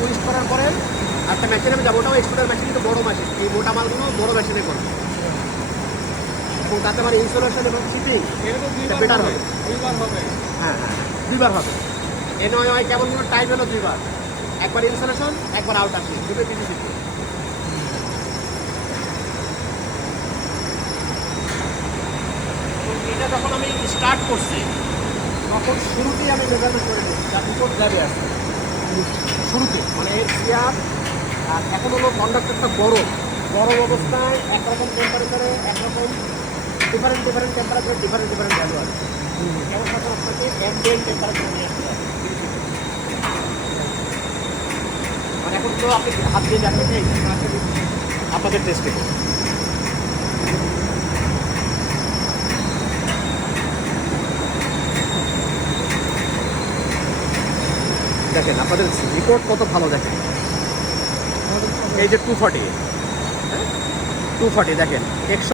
Twist করার পরে একটা মেশিনে আমি যাবো, ওটাও এক্সপোর্টার মেশিন, কিন্তু বড়ো মেশিন, এই মোটা মালগুলো বড়ো মেশিনে করবো, এবং তাতে আমার ইনস্টলেশন এবং শিপিং বেটার হবে। হ্যাঁ হ্যাঁ, দুইবার হবে। NOI কেমন কোনো টাইম হলো দুইবার, একবার ইনস্টলেশন, একবার আউট আসি, দুটোই কিছু শিখবে। এটা যখন আমি স্টার্ট করছি তখন শুরুতেই আমি মেজারমেন্ট করে নিই, যার রিপোর্ট যাবে আসছে শুরুতে, মানে এর সিয়ার। আর এখন হলো কন্ডাক্টরটা গরম অবস্থায় একরকম টেম্পারেচারে একরকম ডিফারেন্ট টেম্পারেচারে ডিফারেন্ট ভ্যালু আছে। কেমন কথা আপনাকে অ্যাম্বিয়েন্ট টেম্পারেচার নিয়ে আসতে হবে। মানে এখন তো আপনি হাত দিয়ে দেখেন এই আপনাদের টেস্টে দেখেন আপনাদের রিপোর্ট কত ভালো। দেখেন এই যে 240, হ্যাঁ 240 দেখেন 100